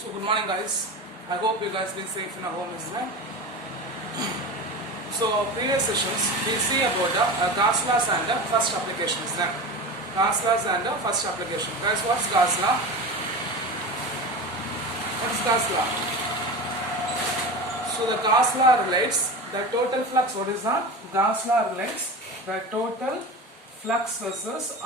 So good morning guys. I hope you guys been safe in your home as well. So previous sessions we see about the Gauss laws and the first application is there. Gauss laws and the first application. Guys, what's Gauss law? What is Gauss law? So the Gauss law relates the total flux. What is that? Gauss law relates the total flux versus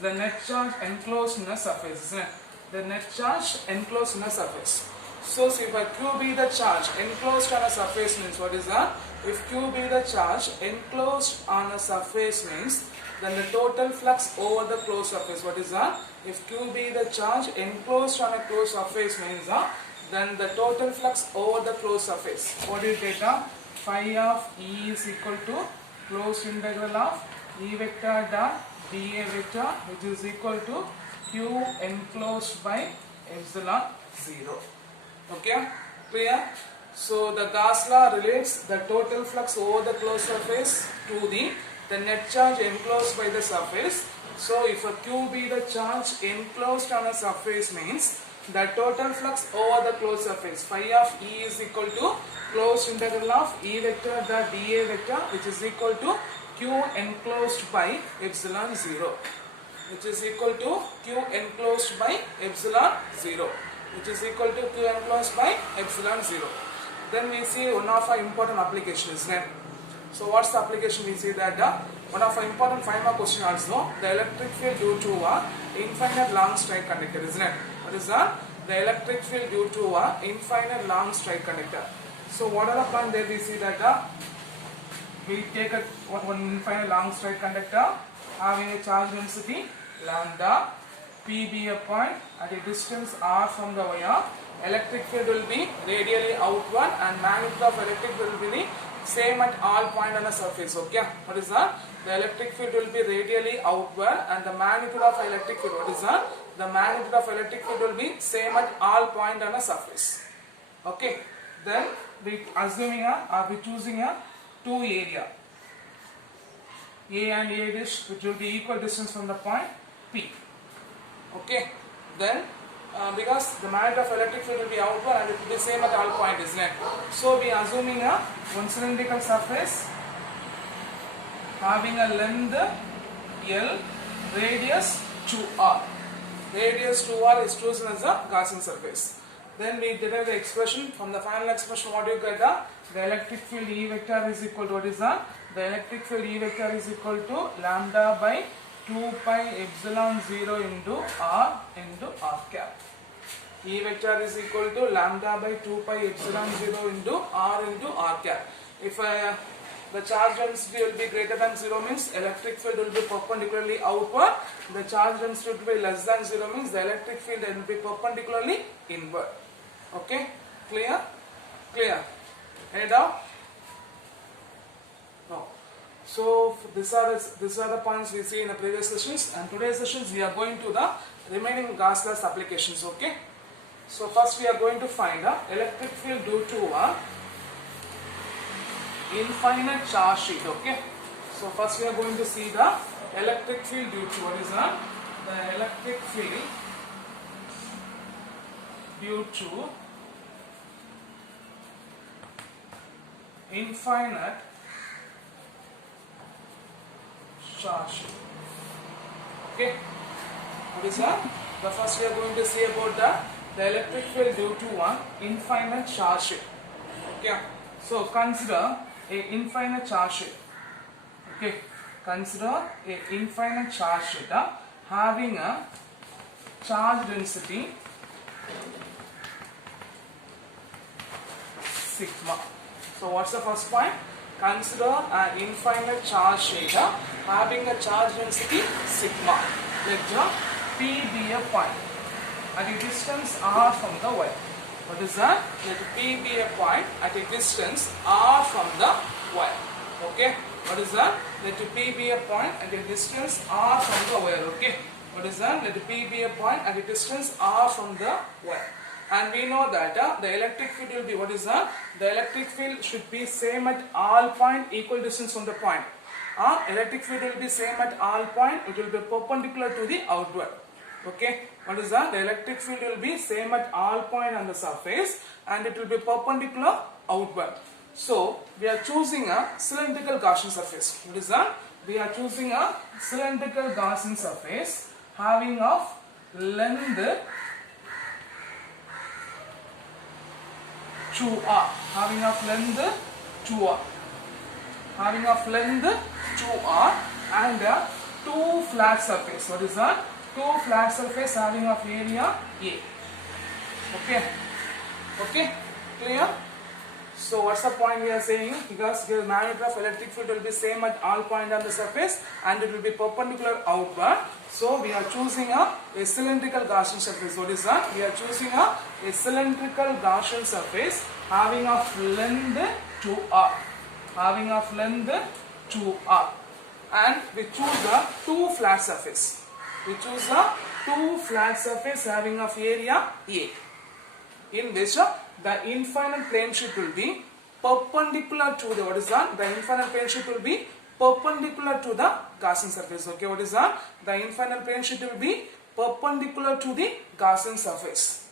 the net charge enclosed in a surface, isn't it? The net charge enclosed in a surface. So if Q be the charge enclosed on a surface means what is that? If Q be the charge enclosed on a surface means then the total flux over the closed surface. What is that? If Q be the charge enclosed on a closed surface means then the total flux over the closed surface. What is data? Phi of E is equal to closed integral of E vector dot dA vector, which is equal to Q enclosed by epsilon 0. Okay, clear? So the Gauss law relates the total flux over the closed surface to the net charge enclosed by the surface. So if a Q be the charge enclosed on a surface means the total flux over the closed surface. Phi of E is equal to closed integral of E vector dot dA vector, which is equal to Q enclosed by epsilon 0, which is equal to Q enclosed by epsilon 0, which is equal to Q enclosed by epsilon 0. Then we see one of our important applications. So what's the application? We see that one of our important 5 mark question also, the electric field due to infinite long straight conductor, isn't it? What is that? The electric field due to infinite long straight conductor. So what are the point there? We see that we take one infinite long straight conductor having a charge density lambda, P be a point at a distance r from the wire. Electric field will be radially outward and magnitude of electric field will be the same at all point on the surface. Okay, what is that? The electric field will be radially outward and the magnitude of electric field, what is that? The magnitude of electric field will be same at all point on the surface. Okay, then we assuming we choosing a two area, A and A dash, which will be equal distance from the point P. Okay, then because the magnitude of electric field will be outward and it will be same at all point, isn't it? So we are assuming one cylindrical surface having a length L, radius 2r. Radius 2r is chosen as a Gaussian surface. Then we derive the expression. From the final expression, what do you get? The electric field E vector is equal to what is that? The electric field E vector is equal to lambda by 2 pi epsilon 0 into r cap. E vector is equal to lambda by 2 pi epsilon 0 into r cap. If the charge density will be greater than 0 means electric field will be perpendicularly outward. The charge density will be less than 0 means the electric field will be perpendicularly inward. Okay, clear? Clear. Any doubt? No. So these are the points we see in the previous sessions, and today's sessions we are going to the remaining Gauss law applications. Okay. So first we are going to find electric field due to infinite charge sheet. Okay. So first we are going to see the electric field due to what is the electric field due to infinite charge sheet. Okay. What is that? The first we are going to see about the electric field due to infinite charge sheet. Okay. So consider a infinite charge sheet. Okay. Consider a infinite charge sheet having a charge density sigma. So what's the first point? Consider an infinite charge sheet having a charge density sigma. Let P be a point at a distance r from the wire. What is that? Let P be a point at a distance r from the wire. Okay. What is that? Let P be a point at a distance r from the wire. Okay. What is that? Let P be a point at a distance r from the wire. And we know that the electric field will be, what is that? The electric field should be same at all point, equal distance from the point. Electric field will be same at all point, it will be perpendicular to the outward. Okay, what is that? The electric field will be same at all point on the surface and it will be perpendicular outward. So we are choosing a cylindrical Gaussian surface. What is that? We are choosing a cylindrical Gaussian surface having of length 2r, having of length 2r, having of length 2r and a 2 flat surface. What is that? 2 flat surface having of area A. Okay, okay, clear? So what's the point we are saying? Because the magnitude of electric field will be same at all point on the surface and it will be perpendicular outward. So we are choosing a cylindrical Gaussian surface. What is that? We are choosing a cylindrical Gaussian surface having of length 2r, having of length 2r, and we choose a 2 flat surface. We choose a 2 flat surface having of area A, in which the infinite plane sheet will be perpendicular to the, what is that? The infinite plane sheet will be perpendicular to the Gaussian surface. Okay, what is that? The infinite plane sheet will be perpendicular to the Gaussian surface.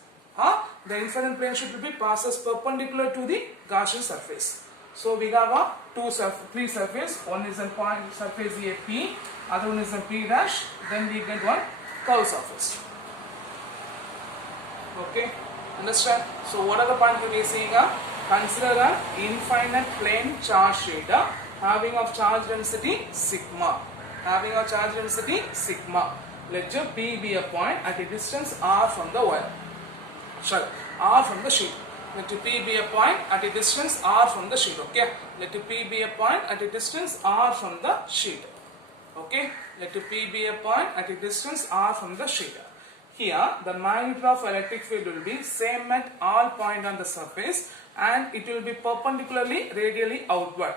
The infinite plane sheet will be passes perpendicular to the Gaussian surface. So we have a three surface. One is a point surface A P, other one is a P dash. Then we get one curve surface. Okay. Understand? So what are the points we are saying? Consider an infinite plane charge sheet having of charge density sigma. Having of charge density sigma. Let your P be a point at a distance r from the wire. Sorry, r from the sheet. Let your P be a point at a distance r from the sheet. Okay. Let your P be a point at a distance r from the sheet. Okay. Let your P be a point at a distance r from the sheet. Here, the magnitude of electric field will be same at all point on the surface and it will be perpendicularly radially outward.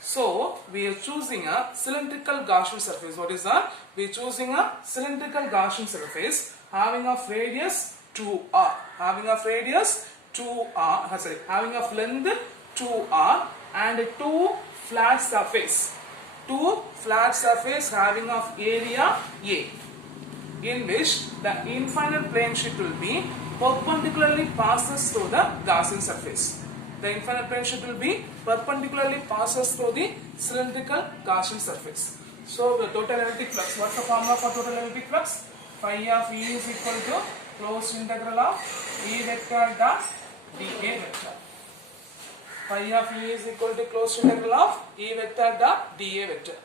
So, we are choosing a cylindrical Gaussian surface. What is that? We are choosing a cylindrical Gaussian surface having of radius 2r, having of radius 2r, sorry, having of length 2r and 2 flat surface. 2 flat surface having of area A, in which the infinite plane sheet will be perpendicularly passes through the Gaussian surface. The infinite plane sheet will be perpendicularly passes through the cylindrical Gaussian surface. So the total electric flux, what's the formula for total electric flux? Phi of E is equal to closed integral of E vector dot dA vector. Phi of E is equal to closed integral of E vector dot dA vector.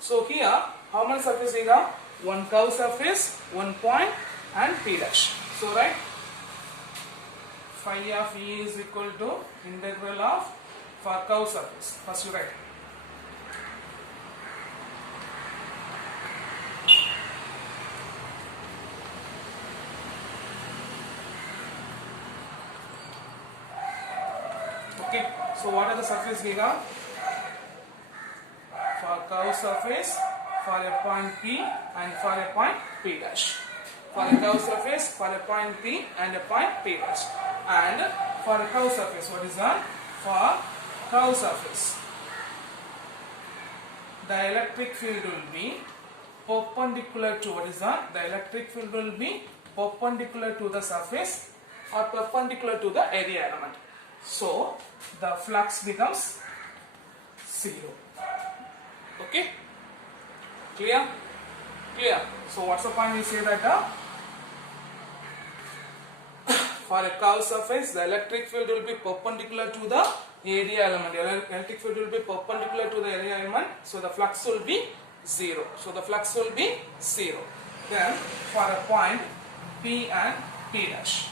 So here, how many surfaces we have? One curve surface, one point and P dash. So right, phi of E is equal to integral of for curve surface. First you write. Okay, so what are the surfaces we have? For curve surface, for a point P and for a point P dash. For a curve surface, for a point P and a point P dash. And for a curve surface, what is that? For curve surface, the electric field will be perpendicular to, what is that? The electric field will be perpendicular to the surface or perpendicular to the area element. So the flux becomes 0. Okay? Clear? Clear. So what's the point we say that for a curved surface, the electric field will be perpendicular to the area element. The electric field will be perpendicular to the area element. So the flux will be 0. So the flux will be 0. Then for a point P and P dash.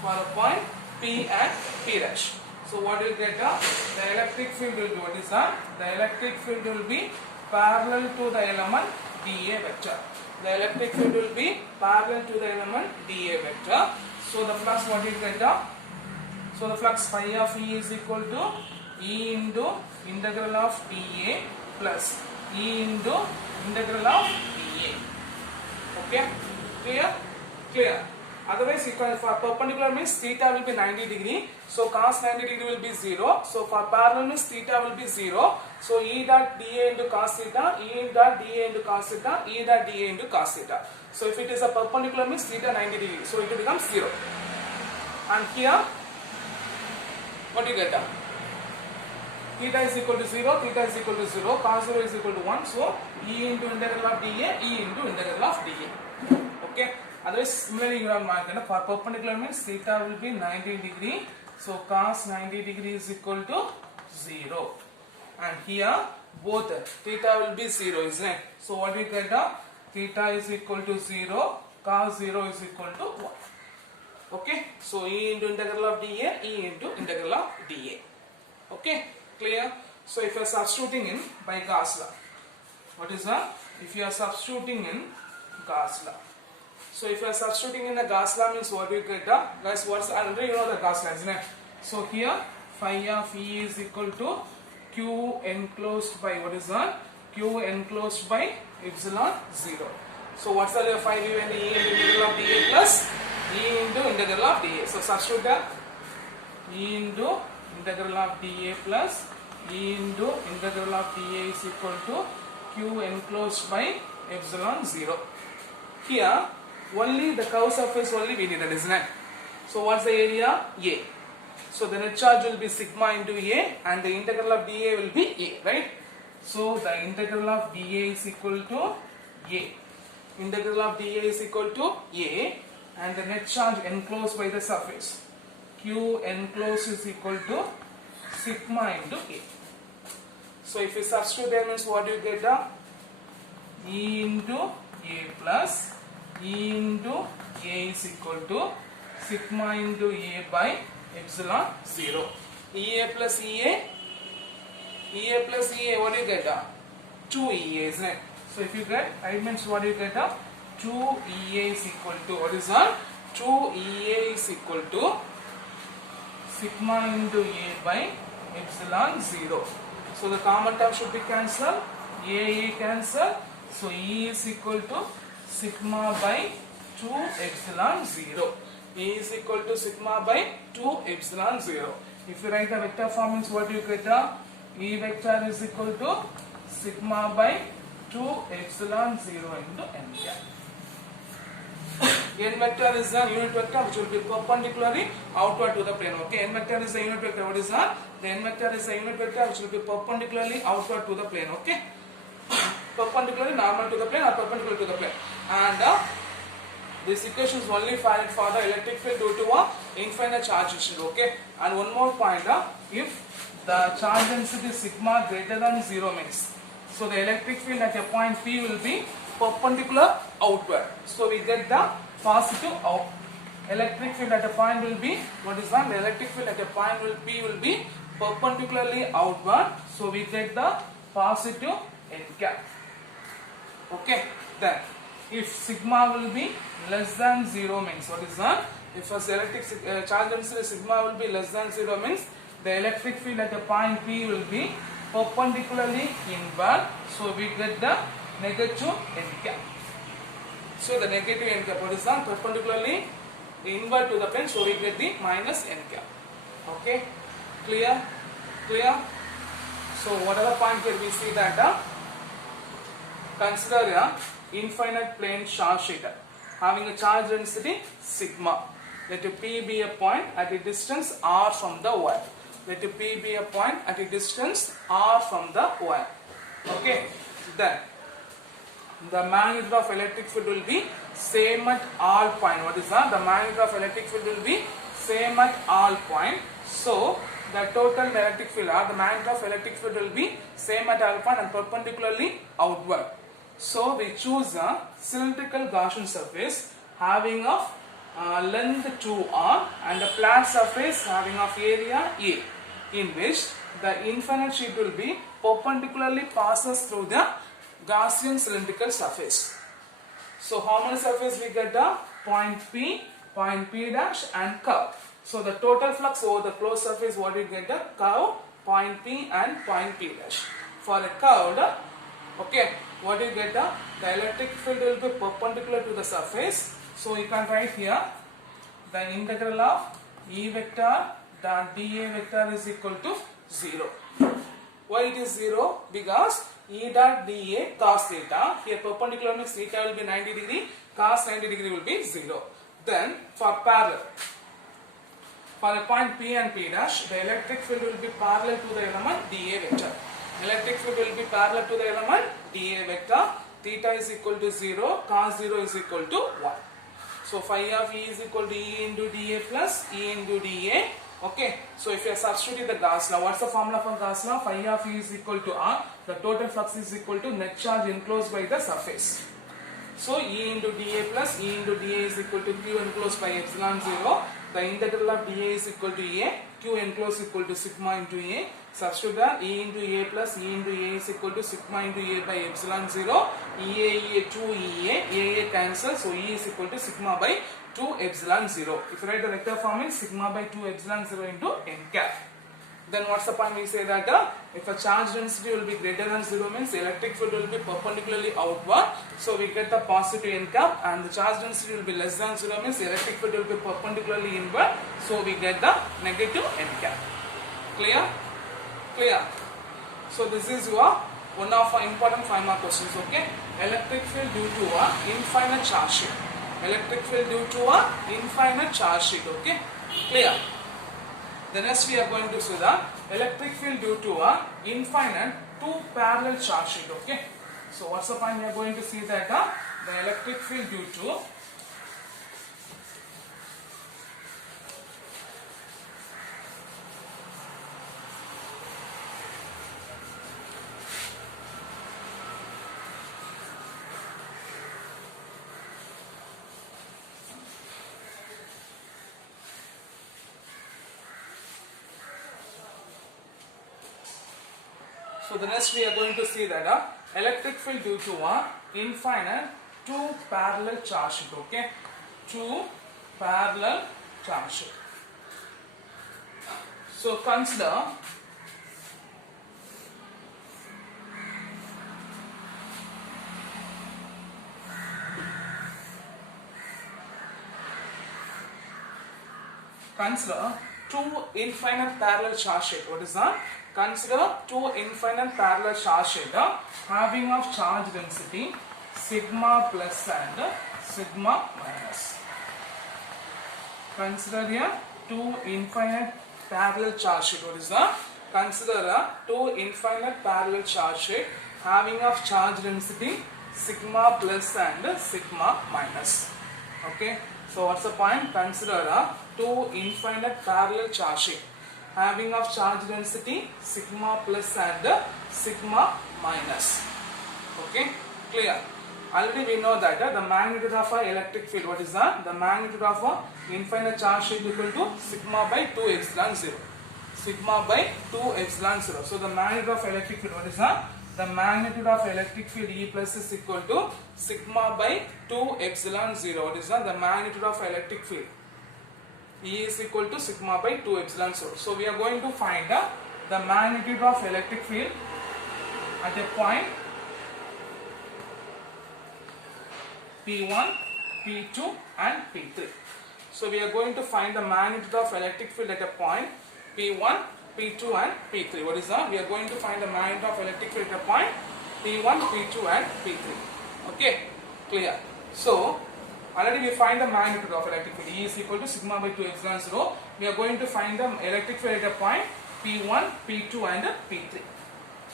For a point P and P dash. So what will get? The electric field will be, what is that? The electric field will be parallel to the element dA vector. The electric field will be parallel to the element dA vector. So the flux, what will get? So the flux phi of E is equal to E into integral of dA plus E into integral of dA. Okay? Clear? Clear. Otherwise, you can, for perpendicular means theta will be 90 degree. So cos 90 degree will be 0. So for parallel means theta will be 0. So E dot dA into cos theta, E dot dA into cos theta, E dot dA into cos theta. So if it is a perpendicular means theta 90 degree. So it will become 0. And here, what do you get? Theta is equal to 0, theta is equal to 0, cos 0 is equal to 1. So E into integral of dA, E into integral of dA. Okay. Otherwise, similarly you have marked for perpendicular means theta will be 90 degree. So cos 90 degree is equal to 0. And here both theta will be 0, isn't it? So what we get? Theta is equal to 0, cos 0 is equal to 1. Okay. So E into integral of dA, E into integral of dA. Okay. Clear? So if you are substituting in by Gauss law, what is that? If you are substituting in Gauss law. So if you are substituting in the Gauss law means what do you get? Guys, what's already you know the Gauss law, isn't it? So here phi of E is equal to Q enclosed by what is that? Q enclosed by epsilon 0. So what's the phi given? E into integral of dA plus E into integral of dA. So substitute that E into integral of dA plus E into integral of dA is equal to Q enclosed by epsilon 0. Here only the curve surface only we needed, isn't it? So what's the area? A. So the net charge will be sigma into A and the integral of dA will be A, right? So the integral of dA is equal to A. Integral of dA is equal to A and the net charge enclosed by the surface Q enclosed is equal to sigma into A. So if you substitute there means what do you get? E into A plus E into A is equal to sigma into A by epsilon 0. EA plus EA, EA plus EA, what do you get? 2EA, isn't it? So if you get, it means what do you get? 2EA is equal to, what is that? 2EA is equal to sigma into A by epsilon 0. So the common term should be cancelled. A cancel. So E is equal to sigma by 2 epsilon 0. E is equal to sigma by 2 epsilon 0. If you write the vector form means what do you get? E vector is equal to sigma by 2 epsilon 0 into n cap. N vector is the unit vector which will be perpendicularly outward to the plane. Okay, n vector is the unit vector. What is that? The n vector is the unit vector which will be perpendicularly outward to the plane. Okay, perpendicularly normal to the plane or perpendicular to the plane. And this equation is only valid for the electric field due to a infinite charge distribution. Okay, and one more point: if the charge density sigma greater than 0 means, so the electric field at a point P will be perpendicular outward. So we get the positive out. Electric field at a point will be, what is that? The electric field at a point will P will be perpendicularly outward. So we get the positive n cap. Okay, then if sigma will be less than 0 means, what is that? If a electric charge density sigma will be less than 0 means the electric field at a point P will be perpendicularly inward. So we get the negative n cap. So the negative n cap, what is that? Perpendicularly inward to the plane, so we get the minus n cap. Okay, clear? Clear? So whatever point here we see that consider a infinite plane charge sheet having a charge density sigma. Let P be a point at a distance r from the wire. Let P be a point at a distance r from the wire. Okay, then the magnitude of electric field will be same at all point. What is that? The magnitude of electric field will be same at all point. So the total electric field or the magnitude of electric field will be same at all point and perpendicularly outward. So we choose a cylindrical Gaussian surface having of length 2r and a flat surface having of area A, in which the infinite sheet will be perpendicularly passes through the Gaussian cylindrical surface. So how many surface we get? Point P dash and curve. So the total flux over the closed surface, what we get? Curve, point P and point P dash. For a curved, okay, what you get? The electric field will be perpendicular to the surface. So you can write here then integral of E vector dot dA vector is equal to 0. Why it is 0? Because E dot dA cos theta, here perpendicular means theta will be 90 degree, cos 90 degree will be 0. Then for parallel, for a point P and P dash, the electric field will be parallel to the element dA vector. Electric field will be parallel to the element dA vector. Theta is equal to 0, cos 0 is equal to 1. So phi of E is equal to E into dA plus E into dA. Okay, so if you substitute the Gauss law, what's the formula for Gauss law? Phi of E is equal to R. The total flux is equal to net charge enclosed by the surface. So E into dA plus E into dA is equal to Q enclosed by epsilon 0. The integral of dA is equal to A. Q enclosed is equal to sigma into A. Substitute that E into A plus E into A is equal to sigma into A by epsilon 0. EA 2 EA cancel. So E is equal to sigma by 2 epsilon 0. If you write the vector form in sigma by 2 epsilon 0 into n cap. Then what's the point? We say that if a charge density will be greater than 0 means electric field will be perpendicularly outward. So we get the positive n cap, and the charge density will be less than 0 means electric field will be perpendicularly inward. So we get the negative n cap. Clear? Clear. So this is your one of our important 5 mark questions. Okay. Electric field due to a infinite charge sheet. Electric field due to a infinite charge sheet. Okay. Clear. The next we are going to see the electric field due to a infinite two parallel charge sheet. Okay. So what's the point? We are going to see that the electric field due to So the next we are going to see that electric field due to a infinite two parallel charge sheet. Okay, two parallel charge sheet. So consider two infinite parallel charge sheet. What is that? Consider two infinite parallel charge sheet having of charge density sigma plus and sigma minus. Consider here two infinite parallel charge sheet. What is that? Consider two infinite parallel charge sheet having of charge density sigma plus and sigma minus. Okay. So what's the point? Consider two infinite parallel charge sheet having of charge density sigma plus and sigma minus. Okay, clear. Already we know that the magnitude of a electric field, what is that? The magnitude of a infinite charge sheet equal to sigma by 2 epsilon 0. Sigma by 2 epsilon 0. So the magnitude of electric field, what is that? The magnitude of electric field E plus is equal to sigma by 2 epsilon 0. What is that? The magnitude of electric field E is equal to sigma by 2 epsilon 0. So we are going to find the magnitude of electric field at a point P1, P2 and P3. So we are going to find the magnitude of electric field at a point P1, P2 and P3. What is that? We are going to find the magnitude of electric field at a point P1, P2 and P3. Okay, clear. So already we find the magnitude of electric field E is equal to sigma by 2 epsilon 0. We are going to find the electric field at a point P1, P2 and P3.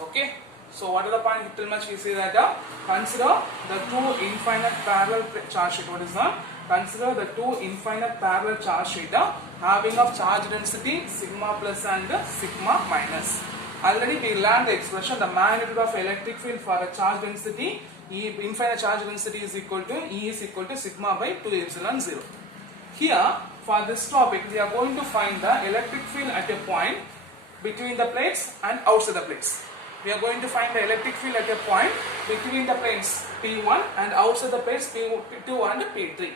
Okay. So what are the points till much we say that consider the two infinite parallel charge sheet. What is that? Consider the two infinite parallel charge sheet having of charge density sigma plus and sigma minus. Already we learned the expression the magnitude of electric field for a charge density E, infinite charge density is equal to E is equal to sigma by 2 epsilon 0. Here for this topic we are going to find the electric field at a point between the plates and outside the plates. We are going to find the electric field at a point between the plates P1 and outside the plates P2 and P3.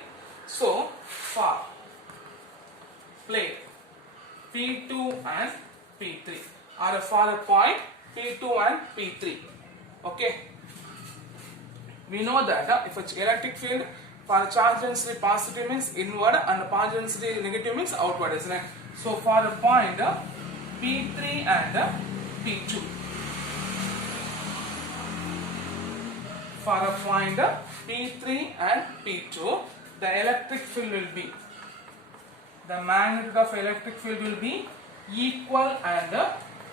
So for plate P2 and P3 or for a point P2 and P3. Okay. We know that if an electric field For charge density positive means inward and charge density negative means outward, isn't it? So for a point P3 and P2. For a point P3 and P2, the electric field will be, the magnitude of electric field will be equal and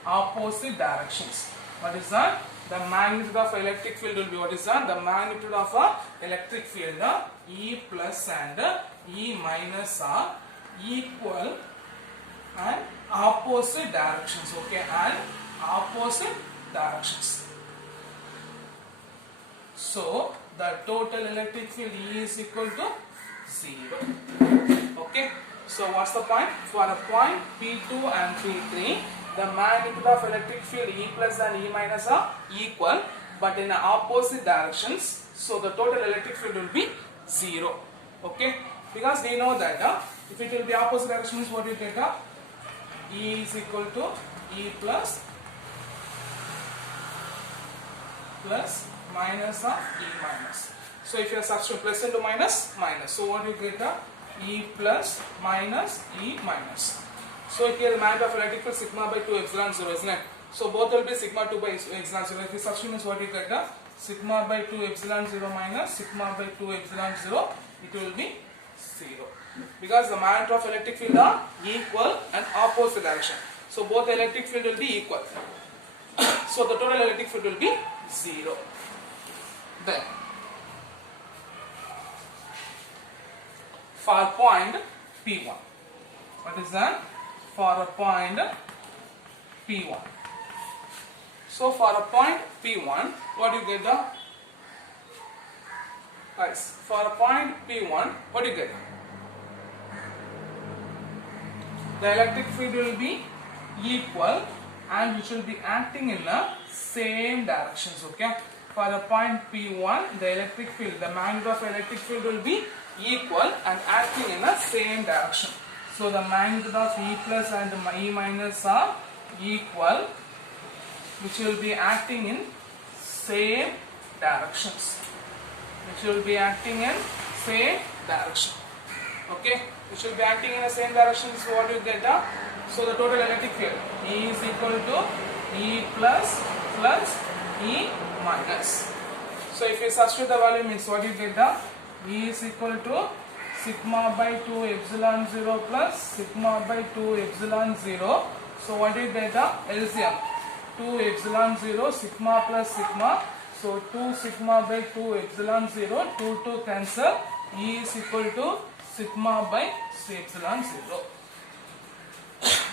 opposite directions. What is that? The magnitude of electric field will be, what is that? The magnitude of electric field E plus and E minus are equal and opposite directions. Okay, and opposite directions. So the total electric field E is equal to 0. Okay, so what's the point? For a point P2 and P3, the magnitude of electric field E plus and E minus are equal but in opposite directions. So the total electric field will be 0. Okay, because we know that if it will be opposite direction means what you get? E is equal to E plus minus of E minus. So if you are substituting plus into minus, minus. So what you get? E plus minus E minus. So here the magnitude of electric field sigma by 2 epsilon 0, isn't it? So both will be sigma 2 by epsilon 0. If you substitute means what you get? Sigma by 2 epsilon 0 minus sigma by 2 epsilon 0, it will be 0. Because the magnitude of electric field are equal and opposite direction. So both electric field will be equal. So the total electric field will be 0. Then for point P1, what is that? For a point P1. So for a point P1, what do you get? Guys, for a point P1, what do you get? The electric field will be equal and which will be acting in the same directions. Okay. For a point P1, the electric field, the magnitude of electric field will be equal and acting in the same direction. So the magnitude of E plus and E minus are equal, which will be acting in same directions. Which will be acting in same direction. Okay, which will be acting in the same direction. So what do you get? So the total electric field E is equal to E plus E minus. So if you substitute the value means what you get? E is equal to sigma by 2 epsilon 0 plus sigma by 2 epsilon 0. So what do you get? LCM 2 epsilon 0 sigma plus sigma. So 2 sigma by 2 epsilon 0, 2 cancel. E is equal to sigma by epsilon 0.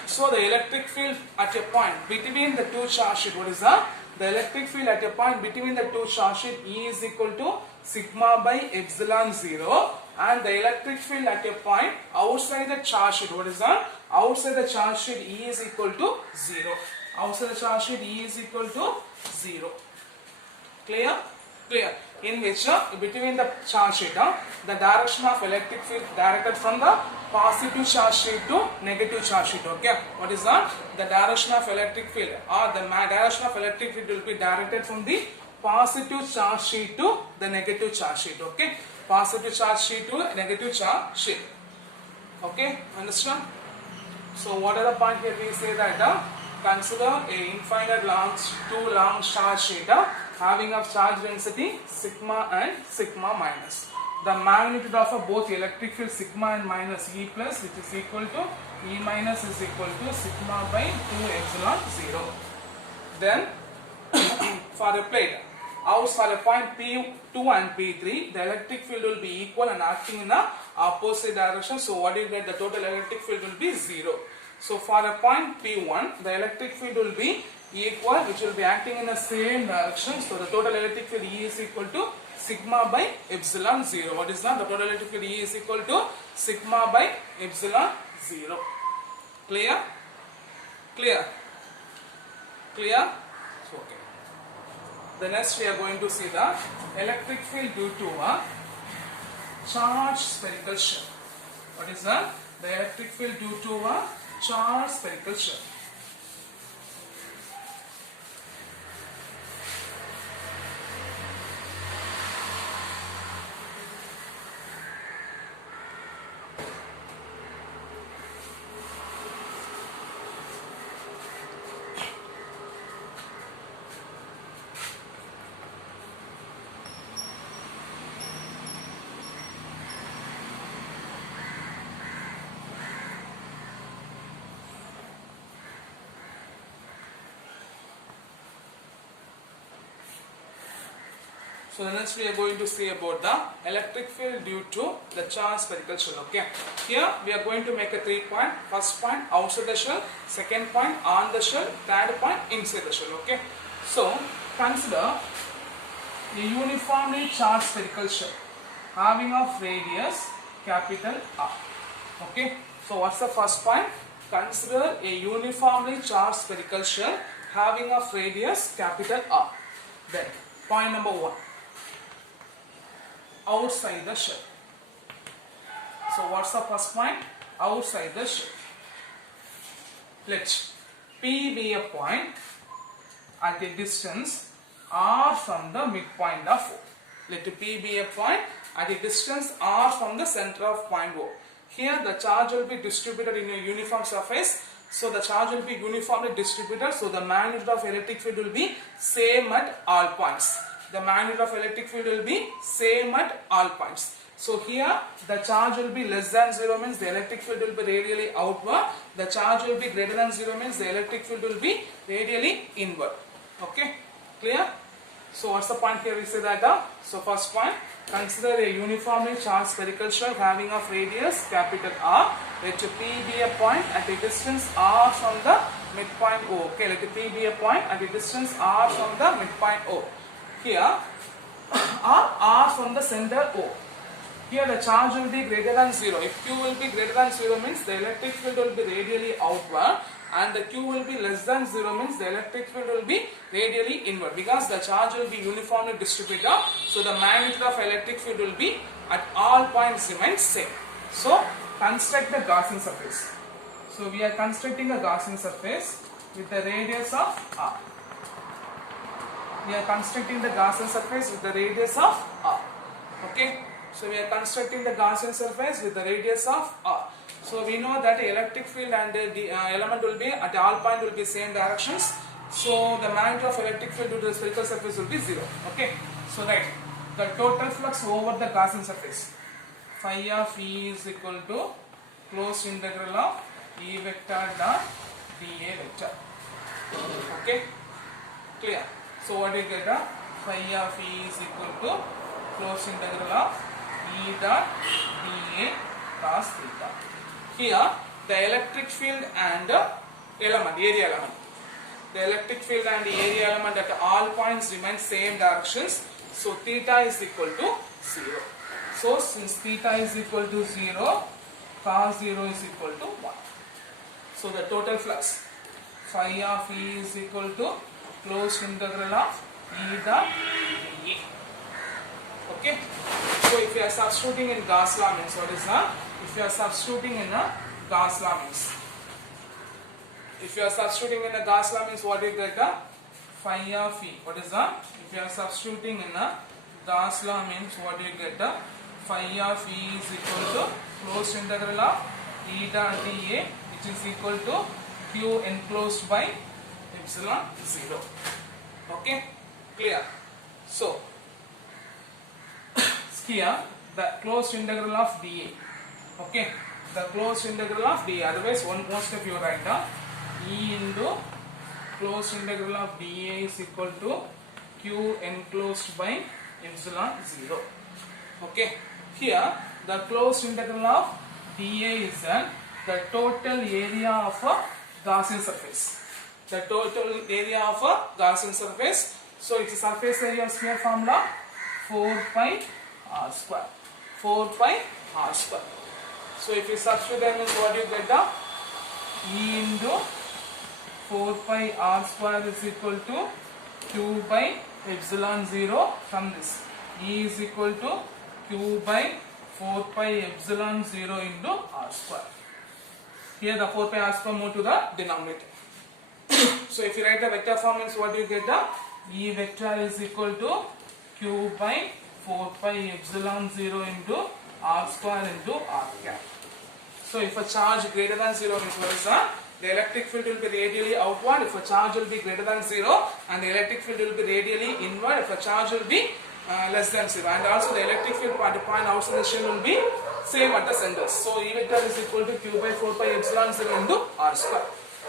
So the electric field at a point between the two charge sheet, what is that? The electric field at a point between the two charge sheet E is equal to sigma by epsilon 0, and the electric field at a point outside the charge sheet, what is that? Outside the charge sheet E is equal to 0. Outside the charge sheet E is equal to 0. Clear? Clear. In which between the charge sheet, the direction of electric field directed from the positive charge sheet to negative charge sheet. Okay, what is that? The direction of electric field or the direction of electric field will be directed from the positive charge sheet to the negative charge sheet. Okay, positive charge sheet to negative charge sheet. Okay, understand? So what are the point here? We say that consider a infinite two long charge sheet having a charge density sigma and sigma minus. The magnitude of both electric field sigma and minus E plus, which is equal to E minus is equal to sigma by 2 epsilon 0. Then for a plate, for a point P2 and P3, the electric field will be equal and acting in the opposite direction. So what do you get? The total electric field will be 0. So for a point P1, the electric field will be equal, which will be acting in the same direction. So the total electric field E is equal to sigma by epsilon 0. What is that? The total electric field E is equal to sigma by epsilon 0. Clear? Clear? Clear? Okay. The next we are going to see the electric field due to a charged spherical shell. What is that? The electric field due to a charged spherical shell. So the next we are going to see about the electric field due to the charged spherical shell. Okay. Here we are going to make a 3 point. First point outside the shell, second point on the shell, third point inside the shell. Okay. So consider a uniformly charged spherical shell having of radius capital R. Okay. So what's the first point? Consider a uniformly charged spherical shell having of radius capital R. Then point number 1. Outside the shell. So what's the first point? Outside the shell. Let P be a point at a distance R from the midpoint of O. Let P be a point at a distance R from the center of point O. Here the charge will be distributed in a uniform surface. So the charge will be uniformly distributed. So the magnitude of electric field will be same at all points. The magnitude of electric field will be same at all points. So here the charge will be less than 0 means the electric field will be radially outward. The charge will be greater than 0 means the electric field will be radially inward. Okay, clear? So what's the point here? We say that so first point, consider a uniformly charged spherical shell having of radius capital R. Let P be a point at a distance R from the midpoint O. Okay, let P be a point at a distance R from the midpoint O. Here R from the center O. Here the charge will be greater than 0. If Q will be greater than 0 means the electric field will be radially outward, and the Q will be less than 0 means the electric field will be radially inward, because the charge will be uniformly distributed. So the magnitude of electric field will be at all points remains same. So construct the Gaussian surface. So we are constructing a Gaussian surface with the radius of R. We are constructing the Gaussian surface with the radius of R. Okay. So we are constructing the Gaussian surface with the radius of R. So we know that the electric field and the element will be at all point will be same directions. So the magnitude of electric field due to the spherical surface will be 0. Okay. So right, the total flux over the Gaussian surface, phi of E is equal to closed integral of E vector dot dA vector. Okay. Clear. So what do you get? Phi of E is equal to closed integral of E dot dA cos theta. Here the electric field and the element, area element. The electric field and the area element at all points remain same directions. So theta is equal to 0. So since theta is equal to 0, cos 0 is equal to 1. So the total flux, phi of E is equal to closed integral of E dot dA. Okay. So if you are substituting in Gauss law means what is that? If you are substituting in a Gauss law means, if you are substituting in a Gauss law means what do you get? Phi of E. What is that? If you are substituting in a Gauss law means what do you get? Phi of E is equal to closed integral of E dot dA, which is equal to Q enclosed by epsilon 0. Okay, clear? So here the closed integral of dA. Okay, the closed integral of dA. Otherwise, one more step you write down. E into closed integral of dA is equal to Q enclosed by epsilon 0. Okay, here the closed integral of dA is the total area of a Gaussian surface. The total area of a Gaussian surface. So it's a surface area of sphere formula 4 pi R square. 4 pi R square. So if you substitute that means what you get? E into 4 pi R square is equal to Q by epsilon 0 from this. E is equal to Q by 4 pi epsilon 0 into R square. Here the 4 pi R square move to the denominator. So if you write the vector form means what you get? E vector is equal to Q by 4 pi epsilon 0 into R square into R cap. So if a charge greater than 0 means what is that? The electric field will be radially outward if a charge will be greater than 0, and the electric field will be radially inward if a charge will be less than 0, and also the electric field at the point outside the shell will be same at the centers. So E vector is equal to Q by 4 pi epsilon 0 into R square.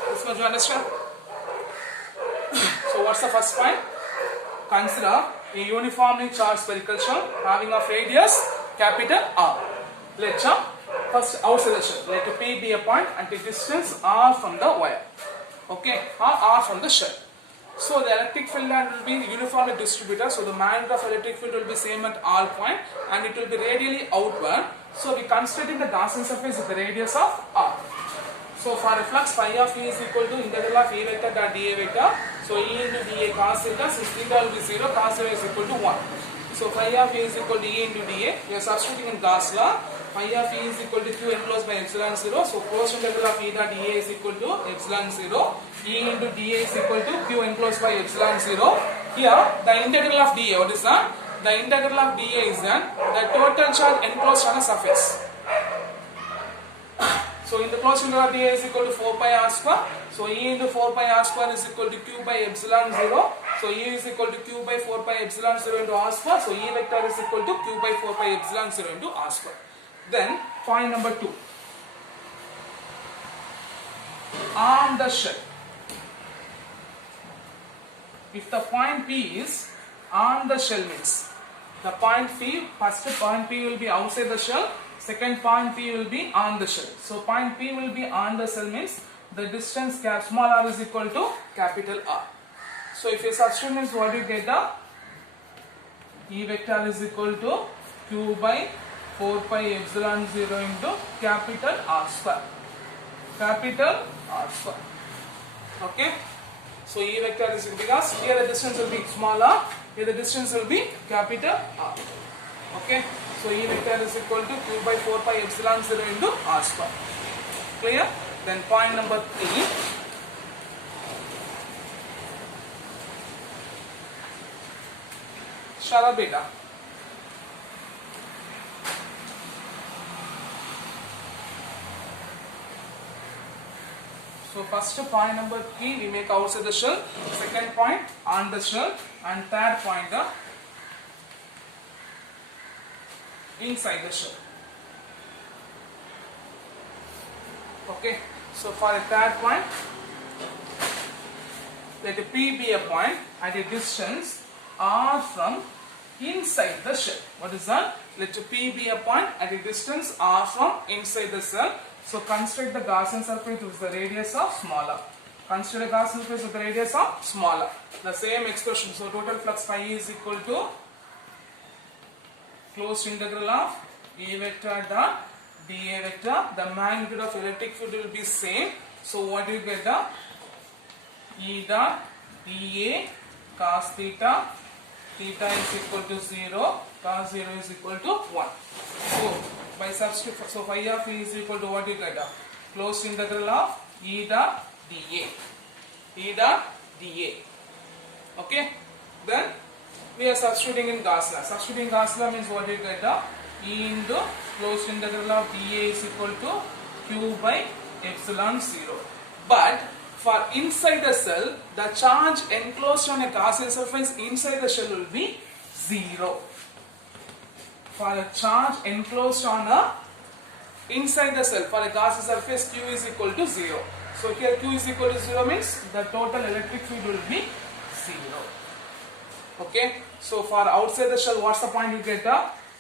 This much you understand? So what's the first point? Consider a uniformly charged spherical shell having a radius capital R. Let first outside the shell, let P be a point and the distance R from the wire. Okay, R from the shell. So the electric field line will be uniformly distributed. So the magnitude of electric field will be same at R point and it will be radially outward. So we concentrating the Gaussian surface with the radius of R. So for a flux, phi of E is equal to integral of E vector dot dA vector. So E into dA cos theta, since theta will be 0, cos theta is equal to 1. So phi of E is equal to E into dA. We are substituting in Gauss law. Phi of E is equal to Q enclosed by epsilon 0. So closed integral of E dot dA is equal to epsilon 0. E into dA is equal to Q enclosed by epsilon 0. Here the integral of dA, what is that? The integral of dA is that the total charge enclosed on a surface. So in the closed integral of dA is equal to 4 pi r square. So E into 4 pi r square is equal to Q by epsilon 0. So E is equal to Q by 4 pi epsilon 0 into r square. So E vector is equal to Q by 4 pi epsilon 0 into r square. Then point number 2. On the shell. If the point P is on the shell means the point P, first point P will be outside the shell, second point P will be on the shell. So point P will be on the shell means the distance small r is equal to capital R. So if you substitute means what you get, the E vector is equal to Q by 4 pi epsilon 0 into capital R square. Capital R square. Okay. So E vector is because here the distance will be small r, here the distance will be capital R. Okay. So E vector is equal to Q by 4 pi epsilon 0 into R square. Clear? Then point number 3. Shara beta. So first point number 3 we make outside the shell, second point on the shell, and third point the inside the shell. Okay, so for the third point, let P be a point at a distance R from inside the shell. What is that? Let P be a point at a distance R from inside the shell. So construct the Gaussian surface with the radius of smaller. Consider the Gaussian surface with the radius of smaller. The same expression. So total flux phi is equal to closed integral of E vector dot dA vector. The magnitude of electric field will be same. So what do you get? The E dot dA cos theta. Theta is equal to 0. Cos 0 is equal to 1. So by substitute, so phi of E is equal to what you get? Closed integral of E dot dA. E dot dA. Okay. Then we are substituting in Gauss law. Substituting Gauss law means what you get? E into closed integral of dA is equal to Q by epsilon 0. But for inside the cell, the charge enclosed on a Gaussian surface inside the shell will be 0. For a charge enclosed on a inside the cell, for a Gaussian surface, Q is equal to 0. So here Q is equal to 0 means the total electric field will be 0. Okay. So for outside the shell, what's the point you get?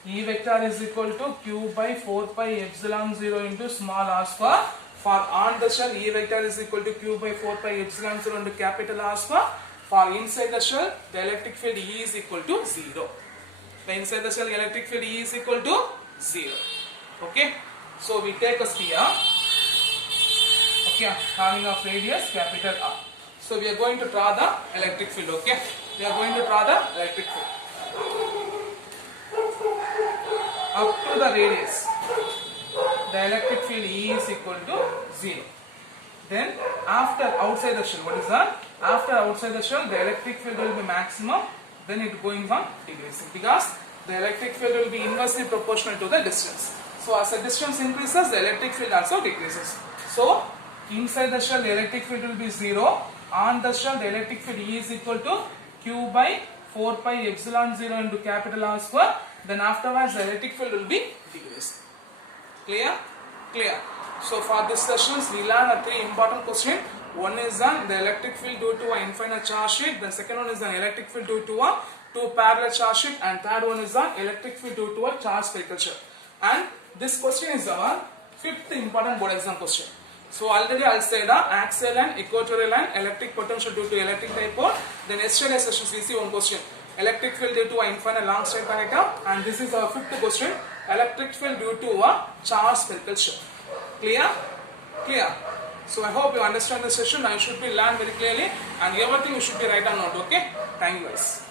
E vector is equal to Q by 4 pi epsilon 0 into small r square. For on the shell, E vector is equal to Q by 4 pi epsilon 0 into capital R square. For inside the shell, the electric field E is equal to 0. The inside the shell, electric field E is equal to 0. Okay. So we take a sphere, okay, having a radius capital R. So we are going to draw the electric field. Okay. We are going to draw the electric field up to the radius. The electric field E is equal to 0. Then after outside the shell, what is that? After outside the shell, the electric field will be maximum. Then it going on decreasing because the electric field will be inversely proportional to the distance. So as the distance increases, the electric field also decreases. So inside the shell, the electric field will be 0. On the shell, the electric field E is equal to Q by 4 pi epsilon 0 into capital R square. Then afterwards, the electric field will be decreased. Clear? Clear. So for this sessions, we learn 3 important questions. One is the electric field due to an infinite charge sheet. The second one is the electric field due to a two parallel charge sheet, and third one is the electric field due to a charge spherical. And this question is our fifth important board exam question. So already I'll say the axial and equatorial and electric potential due to electric dipole. Then yesterday session we see one question, electric field due to an infinite long straight connector, and this is our fifth question, electric field due to a charge spherical shell. Clear? Clear. So I hope you understand the session. Now you should be learned very clearly, and everything you should be write down note. Okay? Thank you guys.